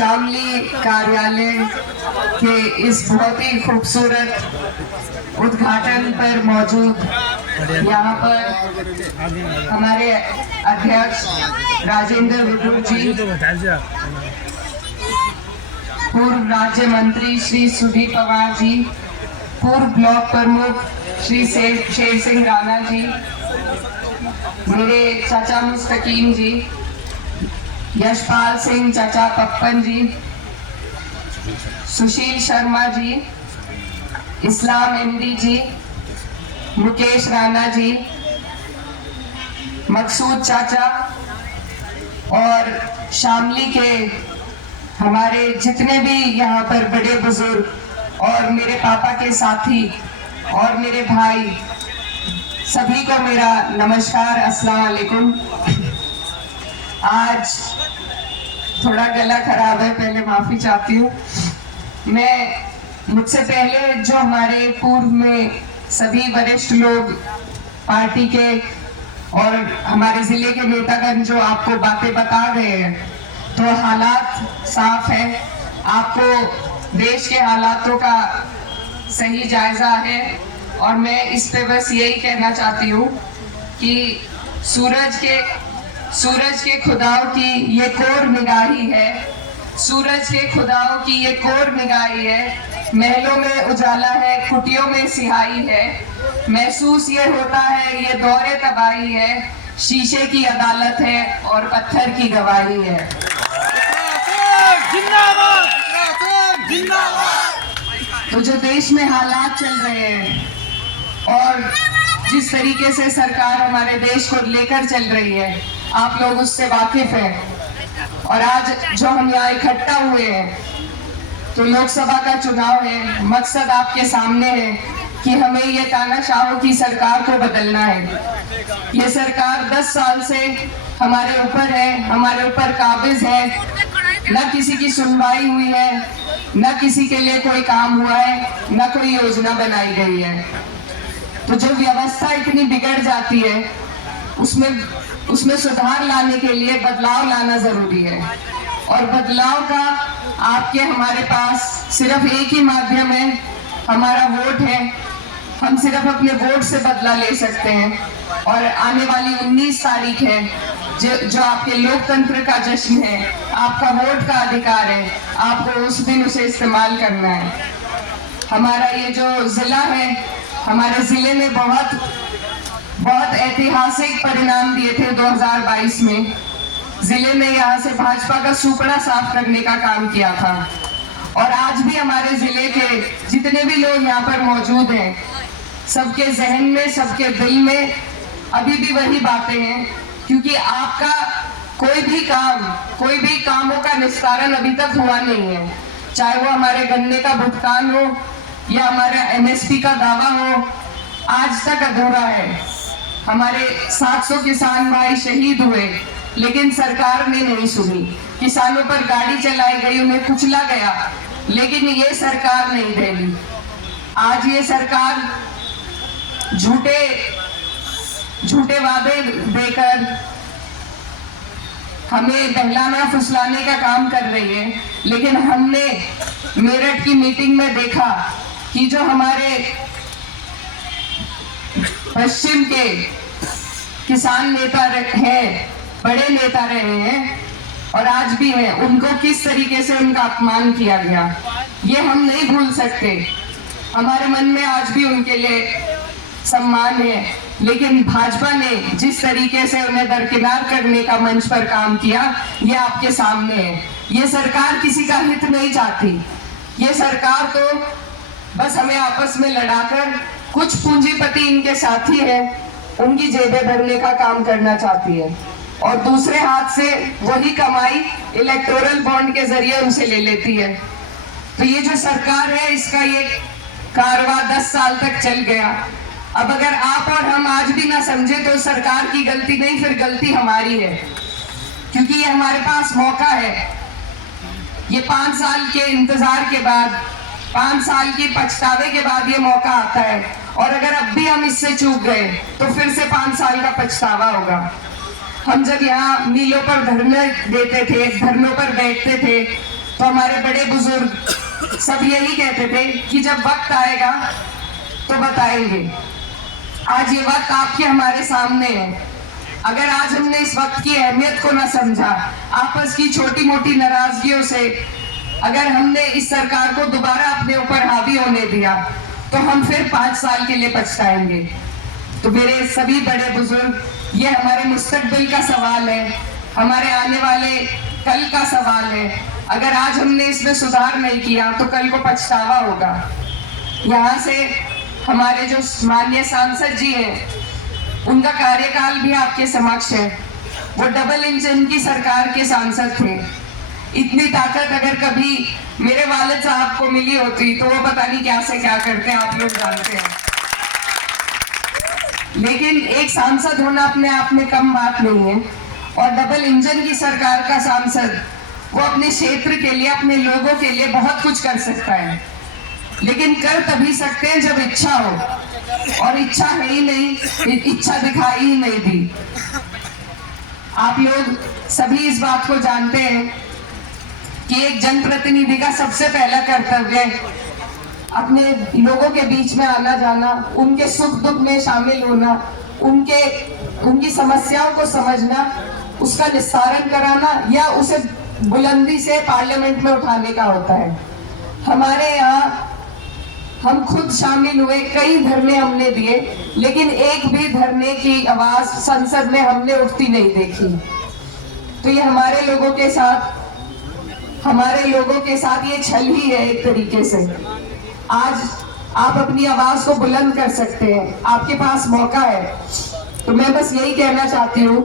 शामली कार्यालय के इस बहुत ही खूबसूरत उद्घाटन पर मौजूद यहाँ पर हमारे अध्यक्ष राजेंद्र विदुर जी, पूर्व राज्य मंत्री श्री सुदीप पवार जी, पूर्व ब्लॉक प्रमुख श्री शेर सिंह राणा जी, मेरे चाचा मुस्तकीम जी, यशपाल सिंह चाचा पप्पन जी, सुशील शर्मा जी, इस्लाम एमडी जी, मुकेश राणा जी, मकसूद चाचा और शामली के हमारे जितने भी यहाँ पर बड़े बुजुर्ग और मेरे पापा के साथी और मेरे भाई, सभी को मेरा नमस्कार, अस्सलाम वालेकुम। आज थोड़ा गला खराब है, पहले माफी चाहती हूँ। मुझसे पहले जो हमारे पूर्व में सभी वरिष्ठ लोग पार्टी के और हमारे जिले के नेतागण जो आपको बातें बता गए हैं, तो हालात साफ है, आपको देश के हालातों का सही जायजा है। और मैं इस पे बस यही कहना चाहती हूँ कि सूरज के खुदाओं की ये कोर निगाही है, सूरज के खुदाओं की ये कोर निगाही है। महलों में उजाला है, कुटियों में सिहाई है, महसूस ये होता है ये दौरे तबाही है, शीशे की अदालत है और पत्थर की गवाही है। तो जो देश में हालात चल रहे हैं और जिस तरीके से सरकार हमारे देश को लेकर चल रही है, आप लोग उससे वाकिफ हैं। और आज जो हम यहाँ इकट्ठा हुए हैं, तो लोकसभा का चुनाव है, मकसद आपके सामने है कि हमें ये तानाशाहों की सरकार को बदलना है। ये सरकार 10 साल से हमारे ऊपर है, हमारे ऊपर काबिज है, न किसी की सुनवाई हुई है, न किसी के लिए कोई काम हुआ है, न कोई योजना बनाई गई है। तो जो व्यवस्था इतनी बिगड़ जाती है, उसमें सुधार लाने के लिए बदलाव लाना जरूरी है। और बदलाव का आपके हमारे पास सिर्फ एक ही माध्यम है, हमारा वोट है। हम सिर्फ अपने वोट से बदला ले सकते हैं। और आने वाली 19 तारीख है, जो आपके लोकतंत्र का जश्न है, आपका वोट का अधिकार है, आपको उस दिन उसे इस्तेमाल करना है। हमारा ये जो जिला है, हमारे जिले में बहुत ऐतिहासिक परिणाम दिए थे 2022 में। जिले में यहाँ से भाजपा का सुपड़ा साफ करने का काम किया था। और आज भी हमारे जिले के जितने भी लोग यहाँ पर मौजूद हैं, सबके जहन में, सबके दिल में अभी भी वही बातें हैं। क्योंकि आपका कोई भी कामों का निस्तारण अभी तक हुआ नहीं है, चाहे वो हमारे गन्ने का भुगतान हो या हमारा MSP का दावा हो, आज तक अधूरा है। हमारे 700 किसान भाई शहीद हुए, लेकिन सरकार ने नहीं सुनी। किसानों पर गाड़ी चलाई गई, उन्हें कुचला गया, लेकिन ये सरकार नहीं देगी। आज ये सरकार झूठे वादे देकर हमें बहलाना फुसलाने का काम कर रही है। लेकिन हमने मेरठ की मीटिंग में देखा कि जो हमारे पश्चिम के किसान नेता हैं, बड़े नेता रहे हैं और आज भी हैं, उनको किस तरीके से उनका अपमान किया गया, ये हम नहीं भूल सकते। हमारे मन में आज भी उनके लिए सम्मान है। लेकिन भाजपा ने जिस तरीके से उन्हें दरकिनार करने का मंच पर काम किया, ये आपके सामने है। ये सरकार किसी का हित नहीं चाहती। ये सरकार तो बस हमें आपस में लड़ाकर, कुछ पूंजीपति इनके साथी हैं, उनकी जेबें भरने का काम करना चाहती है और दूसरे हाथ से वही कमाई इलेक्टोरल बॉन्ड के जरिए उनसे ले लेती है। तो ये जो सरकार है, इसका ये कारवां 10 साल तक चल गया। अब अगर आप और हम आज भी ना समझे तो सरकार की गलती नहीं, फिर गलती हमारी है। क्योंकि ये हमारे पास मौका है। ये 5 साल के इंतजार के बाद, 5 साल की पछतावे के बाद ये मौका आता है। और अगर अब भी हम इससे चूक गए तो फिर से 5 साल का पछतावा होगा। हम जब यहाँ मीलों पर धरने देते थे, धरनों पर बैठते थे, तो हमारे बड़े बुजुर्ग सब यही कहते थे कि जब वक्त आएगा तो बताएंगे। आज ये वक्त आपके हमारे सामने है। अगर आज हमने इस वक्त की अहमियत को ना समझा, आपस की छोटी मोटी नाराजगियों से अगर हमने इस सरकार को दोबारा अपने ऊपर हावी होने दिया, तो हम फिर 5 साल के लिए पछताएंगे। तो मेरे सभी बड़े बुजुर्ग, ये हमारे मुस्तकबिल का सवाल है, हमारे आने वाले कल का सवाल है। अगर आज हमने इसमें सुधार नहीं किया तो कल को पछतावा होगा। यहाँ से हमारे जो माननीय सांसद जी हैं, उनका कार्यकाल भी आपके समक्ष है। वो डबल इंजन की सरकार के सांसद थे। इतनी ताकत अगर कभी मेरे वालिद साहब को मिली होती तो वो पता नहीं क्या से क्या करते, आप लोग जानते हैं। लेकिन एक सांसद होना अपने आप में कम बात नहीं है, और डबल इंजन की सरकार का सांसद वो अपने क्षेत्र के लिए, अपने लोगों के लिए बहुत कुछ कर सकता है। लेकिन कर तभी सकते हैं जब इच्छा हो, और इच्छा है ही नहीं, इच्छा दिखाई ही नहीं दी। आप लोग सभी इस बात को जानते हैं कि एक जनप्रतिनिधि का सबसे पहला कर्तव्य अपने लोगों के बीच में आना जाना, उनके सुख दुख में शामिल होना, उनकी समस्याओं को समझना, उसका निस्तारण कराना या उसे बुलंदी से पार्लियामेंट में उठाने का होता है। हमारे यहाँ हम खुद शामिल हुए, कई धरने हमने दिए, लेकिन एक भी धरने की आवाज संसद में हमने उठती नहीं देखी। तो ये हमारे लोगों के साथ ये छल ही है एक तरीके से। आज आप अपनी आवाज को बुलंद कर सकते हैं, आपके पास मौका है। तो मैं बस यही कहना चाहती हूँ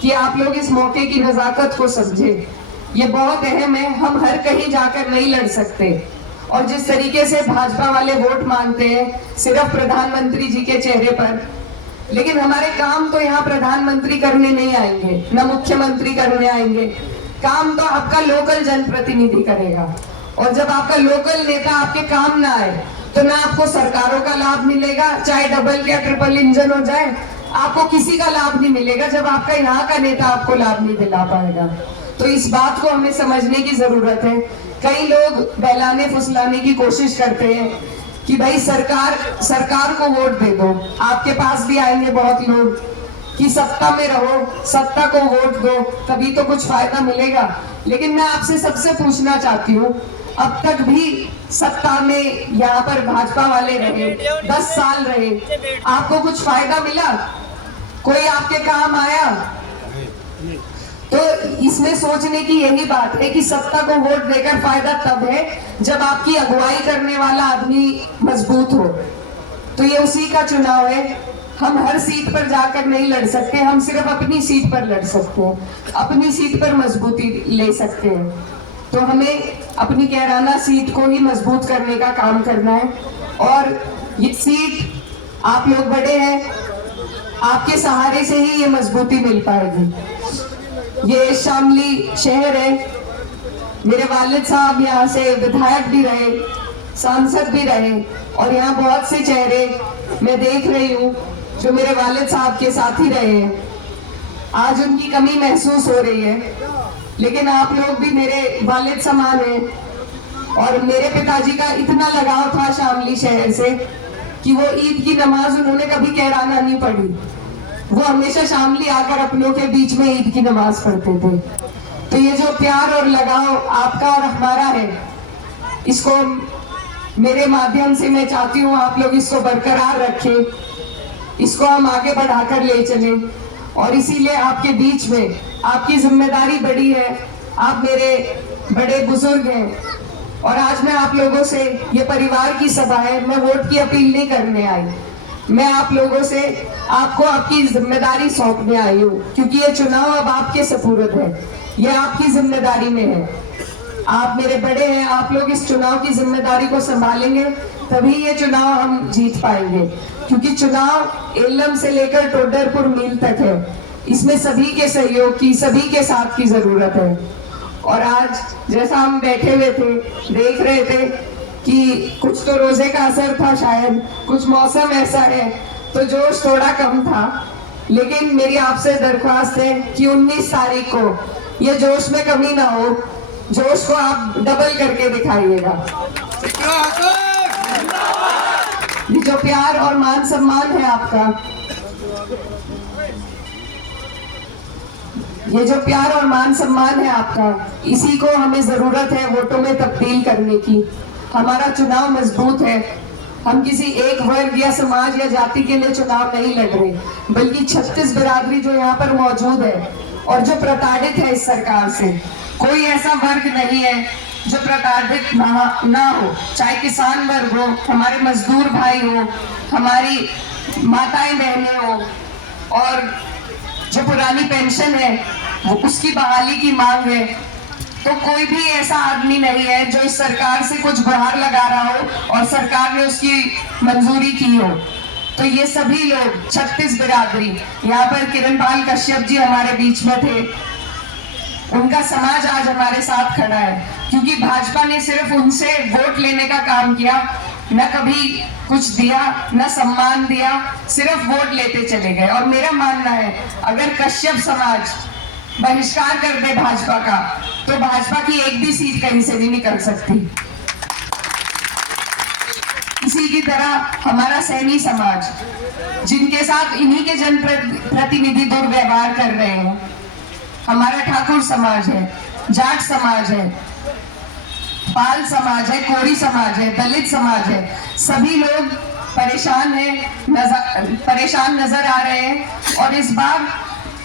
कि आप लोग इस मौके की नजाकत को समझें। ये बहुत अहम है, हम हर कहीं जाकर नहीं लड़ सकते। और जिस तरीके से भाजपा वाले वोट मांगते हैं सिर्फ प्रधानमंत्री जी के चेहरे पर, लेकिन हमारे काम तो यहाँ प्रधानमंत्री करने नहीं आएंगे, न मुख्यमंत्री करने आएंगे। काम तो आपका लोकल जनप्रतिनिधि करेगा। और जब आपका लोकल नेता आपके काम ना आए तो ना आपको सरकारों का लाभ मिलेगा, चाहे डबल या ट्रिपल इंजन हो जाए, आपको किसी का लाभ नहीं मिलेगा जब आपका यहाँ का नेता आपको लाभ नहीं दिला पाएगा। तो इस बात को हमें समझने की जरूरत है। कई लोग बहलाने फुसलाने की कोशिश करते हैं कि भाई सरकार को वोट दे दो। आपके पास भी आएंगे बहुत लोग कि सत्ता में रहो, सत्ता को वोट दो, तभी तो कुछ फायदा मिलेगा। लेकिन मैं आपसे सबसे पूछना चाहती हूँ, अब तक भी सत्ता में यहाँ पर भाजपा वाले रहे, 10 साल रहे, आपको कुछ फायदा मिला? कोई आपके काम आया? तो इसमें सोचने की यही बात है कि सत्ता को वोट देकर फायदा तब है जब आपकी अगुवाई करने वाला आदमी मजबूत हो। तो ये उसी का चुनाव है। हम हर सीट पर जाकर नहीं लड़ सकते, हम सिर्फ अपनी सीट पर लड़ सकते हैं, अपनी सीट पर मजबूती ले सकते हैं। तो हमें अपनी कैराना सीट को ही मजबूत करने का काम करना है। और ये सीट आप लोग बड़े हैं, आपके सहारे से ही ये मजबूती मिल पाएगी। ये शामली शहर है, मेरे वालिद साहब यहाँ से विधायक भी रहे, सांसद भी रहे, और यहाँ बहुत से चेहरे मैं देख रही हूँ जो मेरे वालिद साहब के साथ ही रहे हैं। आज उनकी कमी महसूस हो रही है, लेकिन आप लोग भी मेरे वालिद समान हैं। और मेरे पिताजी का इतना लगाव था शामली शहर से कि वो ईद की नमाज उन्होंने कभी कैराना नहीं पढ़ी, वो हमेशा शामली आकर अपनों के बीच में ईद की नमाज पढ़ते थे। तो ये जो प्यार और लगाव आपका और हमारा है, इसको मेरे माध्यम से मैं चाहती हूँ आप लोग इसको बरकरार रखें, इसको हम आगे बढ़ाकर ले चलें। और इसीलिए आपके बीच में आपकी जिम्मेदारी बड़ी है, आप मेरे बड़े बुजुर्ग हैं। और आज मैं आप लोगों से, ये परिवार की सभा है, मैं वोट की अपील नहीं करने आई, मैं आप लोगों से आपको आपकी जिम्मेदारी सौंपने आई हूँ, क्योंकि ये चुनाव अब आपके सपुर्द है, ये आपकी जिम्मेदारी में है। आप मेरे बड़े हैं, आप लोग इस चुनाव की जिम्मेदारी को संभालेंगे तभी ये चुनाव हम जीत पाएंगे। क्योंकि चुनाव एलम से लेकर टोडरपुर मील तक है, इसमें सभी के सहयोग की, सभी के साथ की जरूरत है। और आज जैसा हम बैठे हुए थे, देख रहे थे कि कुछ तो रोजे का असर था, शायद कुछ मौसम ऐसा है तो जोश थोड़ा कम था। लेकिन मेरी आपसे दरख्वास्त है कि 19 तारीख को ये जोश में कमी ना हो, जोश को आप डबल करके दिखाइएगा। ये जो प्यार और मान सम्मान है आपका, ये जो प्यार और मान सम्मान है आपका, इसी को हमें जरूरत है वोटों में तब्दील करने की। हमारा चुनाव मजबूत है। हम किसी एक वर्ग या समाज या जाति के लिए चुनाव नहीं लड़ रहे, बल्कि 36 बिरादरी जो यहाँ पर मौजूद है और जो प्रताड़ित है इस सरकार से। कोई ऐसा वर्ग नहीं है जो प्रताड़ित ना हो, चाहे किसान वर्ग हो, हमारे मजदूर भाई हो, हमारी माताएं बहनें हो, और जो पुरानी पेंशन है वो उसकी बहाली की मांग है। तो कोई भी ऐसा आदमी नहीं है जो इस सरकार से कुछ गुहार लगा रहा हो और सरकार ने उसकी मंजूरी की हो। तो ये सभी लोग 36 बिरादरी, यहाँ पर किरणपाल कश्यप जी हमारे बीच में थे, उनका समाज आज हमारे साथ खड़ा है, क्योंकि भाजपा ने सिर्फ उनसे वोट लेने का काम किया, न कभी कुछ दिया, न सम्मान दिया, सिर्फ वोट लेते चले गए। और मेरा मानना है अगर कश्यप समाज बहिष्कार कर दे भाजपा का, तो भाजपा की एक भी सीट कहीं से नहीं निकल सकती। इसी की तरह हमारा सैनी समाज, जिनके साथ इन्हीं के जनप्रतिनिधि दुर्व्यवहार कर रहे हैं, हमारा ठाकुर समाज है, जाट समाज है, पाल समाज है, कोरी समाज है, दलित समाज है, सभी लोग परेशान नजर आ रहे हैं और इस बार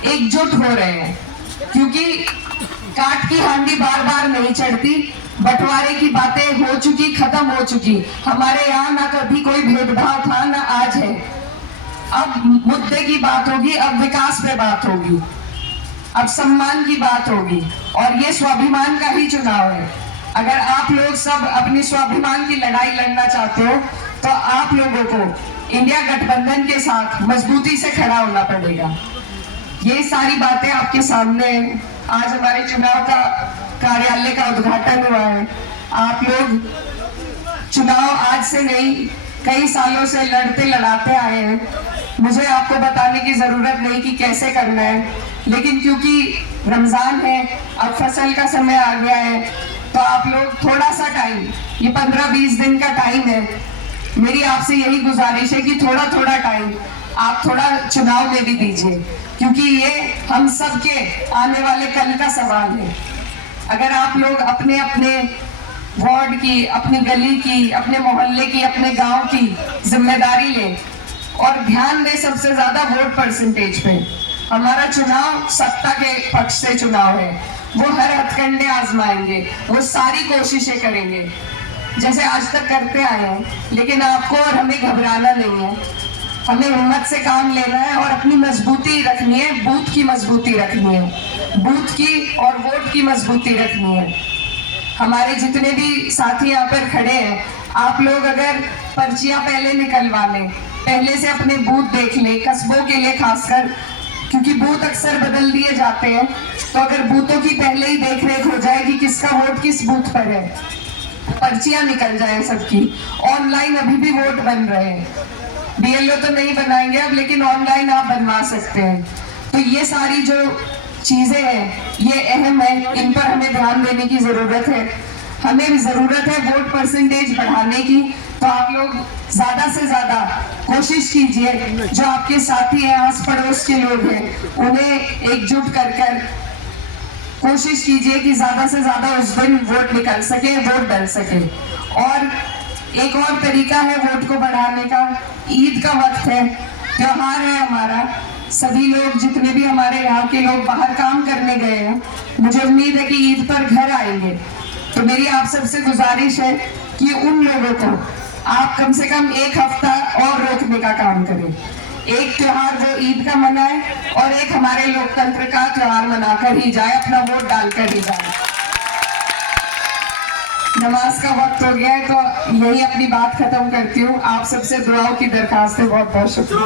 एकजुट हो रहे हैं, क्योंकि काट की हांडी बार बार नहीं चढ़ती। बंटवारे की बातें हो चुकी, खत्म हो चुकी। हमारे यहाँ ना कभी कोई भेदभाव था, ना आज है। अब मुद्दे की बात होगी, अब विकास पे बात होगी, अब सम्मान की बात होगी, और ये स्वाभिमान का ही चुनाव है। अगर आप लोग सब अपनी स्वाभिमान की लड़ाई लड़ना चाहते हो, तो आप लोगों को इंडिया गठबंधन के साथ मजबूती से खड़ा होना पड़ेगा। ये सारी बातें आपके सामने हैं। आज हमारे चुनाव का कार्यालय का उद्घाटन हुआ है। आप लोग चुनाव आज से नहीं, कई सालों से लड़ते लड़ाते आए हैं। मुझे आपको बताने की जरूरत नहीं कि कैसे करना है, लेकिन क्योंकि रमजान है, अब फसल का समय आ गया है, तो आप लोग थोड़ा सा टाइम, ये 15-20 दिन का टाइम है, मेरी आपसे यही गुजारिश है कि थोड़ा थोड़ा टाइम आप थोड़ा चुनाव में भी दीजिए, क्योंकि ये हम सब के आने वाले कल का सवाल है। अगर आप लोग अपने अपने वार्ड की, अपनी गली की, अपने मोहल्ले की, अपने गांव की जिम्मेदारी लें और ध्यान दें सबसे ज्यादा वोट परसेंटेज पे। हमारा चुनाव सत्ता के पक्ष से चुनाव है, वो हर हथकंडे आजमाएंगे, वो सारी कोशिशें करेंगे जैसे आज तक करते आए हैं, लेकिन आपको और हमें घबराना नहीं है। हमें हिम्मत से काम लेना है और अपनी मजबूती रखनी है, बूथ की मजबूती रखनी है, बूथ की और वोट की मजबूती रखनी है। हमारे जितने भी साथी यहाँ पर खड़े हैं, आप लोग अगर पर्चियां पहले निकलवा लें, पहले से अपने बूथ देख लें, कस्बों के लिए खासकर, क्योंकि बूथ अक्सर बदल दिए जाते हैं, तो अगर बूथों की पहले ही देख रेख हो जाए कि किसका वोट किस बूथ पर है, पर्चियां निकल जाए सबकी। ऑनलाइन अभी भी वोट बन रहे हैं, बीएलओ तो नहीं बनाएंगे अब, लेकिन ऑनलाइन आप बनवा सकते हैं। तो ये सारी जो चीजें हैं ये अहम है, इन पर हमें ध्यान देने की जरूरत है। हमें भी जरूरत है वोट परसेंटेज बढ़ाने की, तो आप लोग ज्यादा से ज्यादा कोशिश कीजिए, जो आपके साथी हैं, आस पड़ोस के लोग हैं, उन्हें एकजुट कर कर कोशिश कीजिए कि ज्यादा से ज्यादा उस दिन वोट निकल सके, वोट डल सके। और एक और तरीका है वोट को बढ़ाने का, ईद का वक्त है, त्योहार है हमारा, सभी लोग जितने भी हमारे यहाँ के लोग बाहर काम करने गए हैं, मुझे उम्मीद है कि ईद पर घर आएंगे। तो मेरी आप सबसे गुजारिश है कि उन लोगों को आप कम से कम एक हफ्ता और रोकने का काम करें। एक त्योहार वो ईद का मनाए और एक हमारे लोकतंत्र का त्योहार मनाकर ही जाए, अपना वोट डालकर ही जाए। नमाज का वक्त हो गया है, तो यही अपनी बात खत्म करती हूँ। आप सबसे दुआओं की दरखास्त है। बहुत बहुत शुक्रिया।